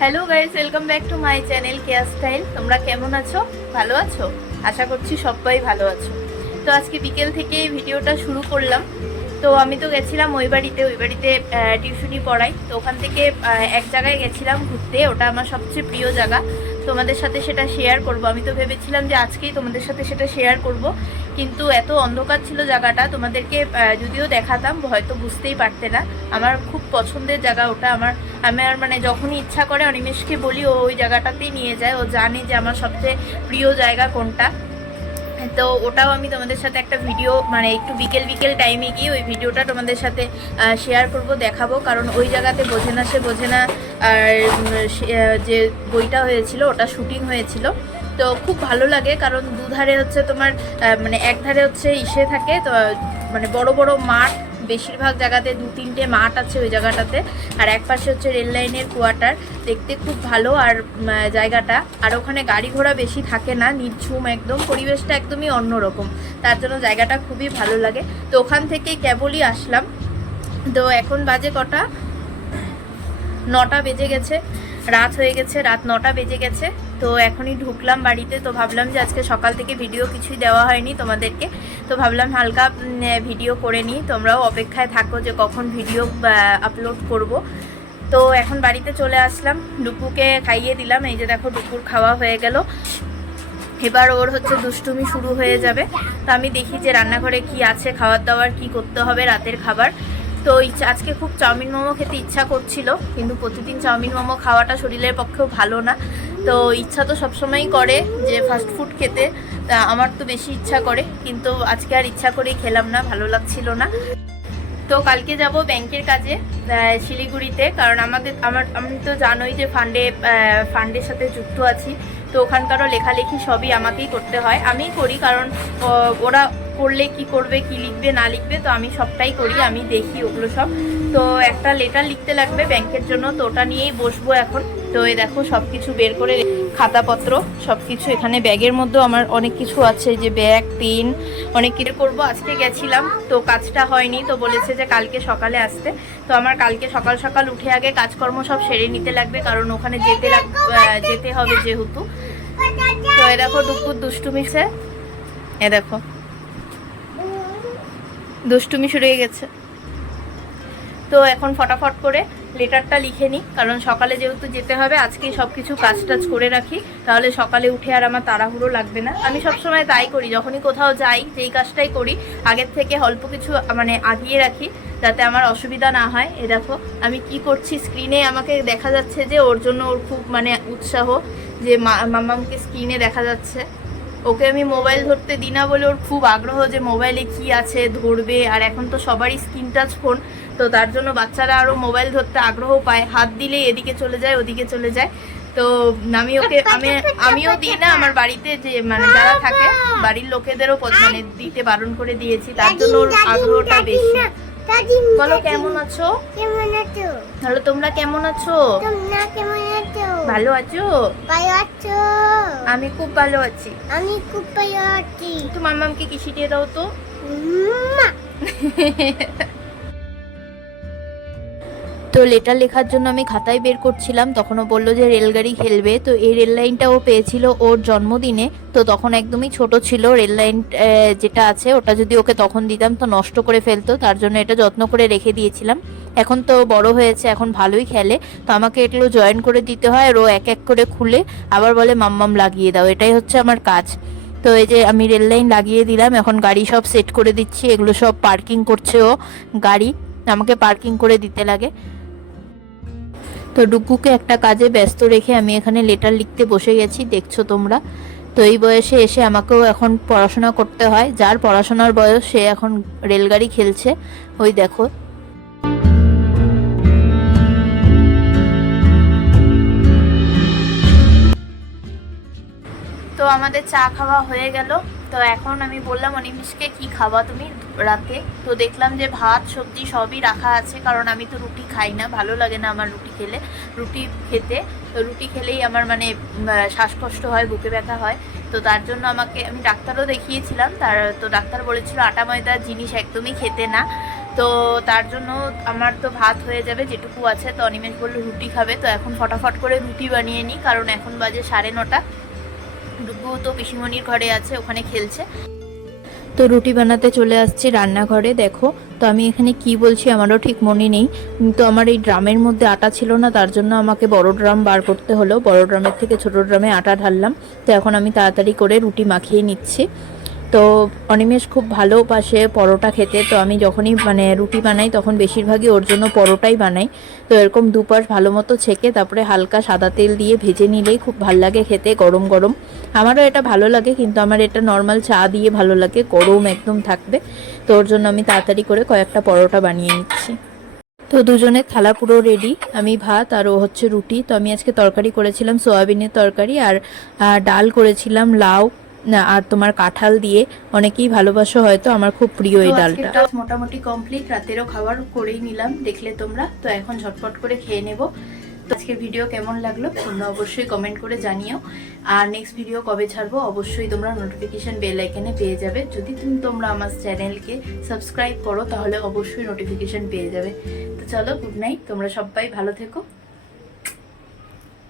Hello guys welcome back to my channel care style তোমরা কেমন আছো? ভালো আছো? আশা করছি সবাই ভালো আছো। তো আজকে বিকেল থেকে ভিডিওটা শুরু করলাম। তো আমি তো গেছিলাম ওই বাড়িতে ওই বাড়িতে টিউশনি পড়াই। তো ওখান থেকে এক জায়গায় গেছিলাম ঘুরতে। ওটা আমার সবচেয়ে প্রিয় জায়গা। তোমাদের সাথে সেটা শেয়ার করব। আমি তো ভেবেছিলাম যে আজকেই তোমাদের সাথে সেটা শেয়ার করব। কিন্তু এত অন্ধকার ছিল জায়গাটা, তোমাদেরকে যদিও দেখাতাম, হয়তো বুঝতেই পারতে না। আমার খুব পছন্দের জায়গা ওটা। আমার আমার মানে যখনই ইচ্ছা করে অনিমেষকে বলি, ও ওই জায়গাটাতেই নিয়ে যায়। ও জানে যে আমার সবচেয়ে প্রিয় জায়গা কোনটা। তো ওটাও আমি তোমাদের সাথে একটা ভিডিও মানে একটু বিকেল বিকেল টাইমে গিয়ে ওই ভিডিওটা তোমাদের সাথে শেয়ার করব, দেখাবো। কারণ ওই জায়গাতে বোঝে না সে, বোঝে না আর যে বইটা হয়েছিল, ওটা শুটিং হয়েছিল। তো খুব ভালো লাগে, কারণ দুধারে হচ্ছে তোমার মানে এক ধারে হচ্ছে ইসে থাকে, তো মানে বড় বড় মাঠ বেশিরভাগ জায়গাতে দু তিনটে মাঠ আছে ওই জায়গাটাতে। আর এক পাশে হচ্ছে রেল লাইনের কোয়ার্টার দেখতে খুব ভালো আর জায়গাটা। আর ওখানে গাড়ি ঘোড়া বেশি থাকে না, নির্ঝুম একদম। পরিবেশটা একদমই অন্যরকম। তার জন্য জায়গাটা খুবই ভালো লাগে। তো ওখান থেকে কেবলই আসলাম। তো এখন বাজে কটা? নটা বেজে গেছে। রাত হয়ে গেছে, রাত নটা বেজে গেছে। তো এখনই ঢুকলাম বাড়িতে, তো ভাবলাম যে আজকে সকাল থেকে ভিডিও কিছুই দেওয়া হয়নি তোমাদেরকে। তো ভাবলাম হালকা ভিডিও করে নিই। তোমরাও অপেক্ষায় থাকো যে কখন ভিডিও আপলোড করব। তো এখন বাড়িতে চলে আসলাম। ডুপুকে খাইয়ে দিলাম। এই যে দেখো ডুপুর খাওয়া হয়ে গেল। এবার ওর হচ্ছে দুষ্টুমি শুরু হয়ে যাবে। তো আমি দেখি যে রান্নাঘরে কি আছে খাবার দাবার কি করতে হবে রাতের খাবার। তো আজকে খুব চাউমিন মোমো খেতে ইচ্ছা করছিল, কিন্তু প্রতিদিন চাউমিন মোমো খাওয়াটা শরীরের পক্ষেও ভালো না। তো ইচ্ছা তো সবসময়ই করে যে ফাস্ট ফুড খেতে, তা আমার তো বেশি ইচ্ছা করে, কিন্তু আজকে আর ইচ্ছা করেই খেলাম না, ভালো লাগছিল না। তো কালকে যাব ব্যাংকের কাজে শিলিগুড়িতে, কারণ আমাদের, আমার, আমি তো জানোই যে ফান্ডে ফান্ডের সাথে যুক্ত আছি, তো ওখানকারও লেখালেখি সবই আমাকেই করতে হয়। আমিই করি, কারণ ওরা করলে কি করবে, কি লিখবে, না লিখবে, তো আমি সবটাই করি, আমি দেখি ওগুলো সব। তো একটা লেটার লিখতে লাগবে ব্যাংকের জন্য, তো ওটা নিয়েই বসবো এখন। তো এই দেখো সব কিছু বের করে খাতাপত্র সব কিছু এখানে ব্যাগের মধ্যেও আমার অনেক কিছু আছে যে ব্যাগ, পেন, অনেক কিছু করব। আজকে গেছিলাম, তো কাজটা হয়নি, তো বলেছে যে কালকে সকালে আসতে। তো আমার কালকে সকাল সকাল উঠে আগে কাজকর্ম সব সেরে নিতে লাগবে, কারণ ওখানে যেতে লাগ যেতে হবে যেহেতু। তো এ দেখো দুপুর দুষ্টুমিছে এ দেখো, দুষ্টুমি শুরু হয়ে গেছে। তো এখন ফটাফট করে লেটারটা লিখে নিই, কারণ সকালে যেহেতু যেতে হবে, আজকেই সব কিছু কাজ টাজ করে রাখি, তাহলে সকালে উঠে আর আমার তাড়াহুড়ো লাগবে না। আমি সবসময় তাই করি, যখনই কোথাও যাই, যেই কাজটাই করি, আগের থেকে অল্প কিছু মানে আগিয়ে রাখি, যাতে আমার অসুবিধা না হয়। এ দেখো, আমি কি করছি স্ক্রিনে আমাকে দেখা যাচ্ছে যে ওর জন্য ওর খুব মানে উৎসাহ, যে মা- মামামকে স্ক্রিনে দেখা যাচ্ছে। ওকে আমি মোবাইল ধরতে দিই না বলে ওর খুব আগ্রহ যে মোবাইলে কি আছে, ধরবে, আর এখন তো সবারই স্ক্রিন টাচ ফোন তো তার জন্য বাচ্চারা আরও মোবাইল ধরতে আগ্রহ পায়। হাত দিলেই এদিকে চলে যায় ওদিকে চলে যায়। তো আমি ওকে আমি আমিও দিই না। আমার বাড়িতে যে মানে যারা থাকে বাড়ির লোকেদেরও মানে দিতে বারণ করে দিয়েছি। তার জন্য ওর আগ্রহটা বেশি। বলো কেমন আছো? কেমন আছো? তাহলে তোমরা কেমন আছো? তোমরা কেমন আছো? ভালো আছো? ভালো আছো? আমি খুব ভালো আছি। আমি খুব ভালো আছি। তো মামামকে কি শিখিয়ে দাও তো? উম্মা। তো লেটার লেখার জন্য আমি খাতায় বের করছিলাম, তখনও বলল যে রেলগাড়ি খেলবে। তো এই রেল লাইনটা ও পেয়েছিল ওর জন্মদিনে। তো তখন একদমই ছোট ছিল রেল লাইন যেটা আছে, ওটা যদি ওকে তখন দিতাম তো নষ্ট করে ফেলতো, তার জন্য এটা যত্ন করে রেখে দিয়েছিলাম। এখন তো বড় হয়েছে, এখন ভালোই খেলে। তো আমাকে এগুলো জয়েন করে দিতে হয় আর ও এক এক করে খুলে আবার বলে মাম্মাম লাগিয়ে দাও। এটাই হচ্ছে আমার কাজ। তো এই যে আমি রেল লাইন লাগিয়ে দিলাম, এখন গাড়ি সব সেট করে দিচ্ছি, এগুলো সব পার্কিং করছে ও, গাড়ি। আমাকে পার্কিং করে দিতে লাগে। তো ডুকুকে একটা কাজে ব্যস্ত রেখে আমি এখানে লেটার লিখতে বসে গেছি, দেখছ তোমরা। তো এই বয়সে এসে আমাকেও এখন পড়াশোনা করতে হয়। যার পড়াশোনার বয়স, সে এখন রেলগাড়ি খেলছে। ওই দেখো। তো আমাদের চা খাওয়া হয়ে গেল। তো এখন আমি বললাম, অনিমিষকে কি খাওয়া তুমি? রাতে। তো দেখলাম যে ভাত, সবজি সবই রাখা আছে, কারণ আমি তো রুটি খাই না, ভালো লাগে না আমার রুটি খেলে। রুটি খেতে, তো রুটি খেলেই আমার মানে শ্বাসকষ্ট হয়, বুকে ব্যথা হয়। তো তার জন্য আমাকে, আমি ডাক্তারও দেখিয়েছিলাম, তার, তো ডাক্তার বলেছিল আটা ময়দার জিনিস একদমই খেতে না। তো তার জন্য আমার তো ভাত হয়ে যাবে, যেটুকু আছে। তো অনিমেষ বলল, রুটি খাবে। তো এখন ফটাফট করে রুটি বানিয়ে নিই, কারণ এখন বাজে সাড়ে নটা। ডুবু তো পিসিমণির ঘরে আছে, ওখানে খেলছে। তো রুটি বানাতে চলে আসছি রান্নাঘরে, দেখো। তো আমি এখানে কি বলছি আমারও ঠিক মনে নেই। কিন্তু আমার এই ড্রামের মধ্যে আটা ছিল না, তার জন্য আমাকে বড় ড্রাম বার করতে হলো। বড় ড্রামের থেকে ছোট ড্রামে আটা ঢাললাম। তো এখন আমি তাড়াতাড়ি করে রুটি মাখিয়ে নিচ্ছি। তো অনিমেষ খুব ভালোবাসে পরোটা খেতে, তো আমি যখনই মানে রুটি বানাই তখন বেশিরভাগই ওর জন্য পরোটাই বানাই। তো এরকম দুপাশ ভালো মতো ছেঁকে তারপরে হালকা সাদা তেল দিয়ে ভেজে নিলেই খুব ভালো লাগে খেতে গরম গরম। আমারও এটা ভালো লাগে কিন্তু আমার এটা নর্মাল চা দিয়ে ভালো লাগে, গরম একদম থাকবে। তো ওর জন্য আমি তাড়াতাড়ি করে কয়েকটা পরোটা বানিয়ে নিচ্ছি। তো দুজনের থালা পুরো রেডি আমি ভাত আর ও হচ্ছে রুটি। তো আমি আজকে তরকারি করেছিলাম, সোয়াবিনের তরকারি আর ডাল করেছিলাম, লাউ আর তোমার কাঁঠাল দিয়ে অনেকেই ভালোবাসো হয়তো আমার খুব প্রিয় এই ডালটা। মোটামুটি কমপ্লিট রাতেরও খাবার করেই নিলাম দেখলে তোমরা। তো এখন ঝটপট করে খেয়ে নেব। তো আজকের ভিডিও কেমন লাগল তোমরা অবশ্যই কমেন্ট করে জানিও। আর নেক্সট ভিডিও কবে ছাড়বো অবশ্যই তোমরা নোটিফিকেশন বেল আইকনে পেয়ে যাবে। যদি তুমি তোমরা আমার চ্যানেলকে সাবস্ক্রাইব করো তাহলে অবশ্যই নোটিফিকেশন পেয়ে যাবে। তো চলো গুড নাইট তোমরা সবাই ভালো থেকো।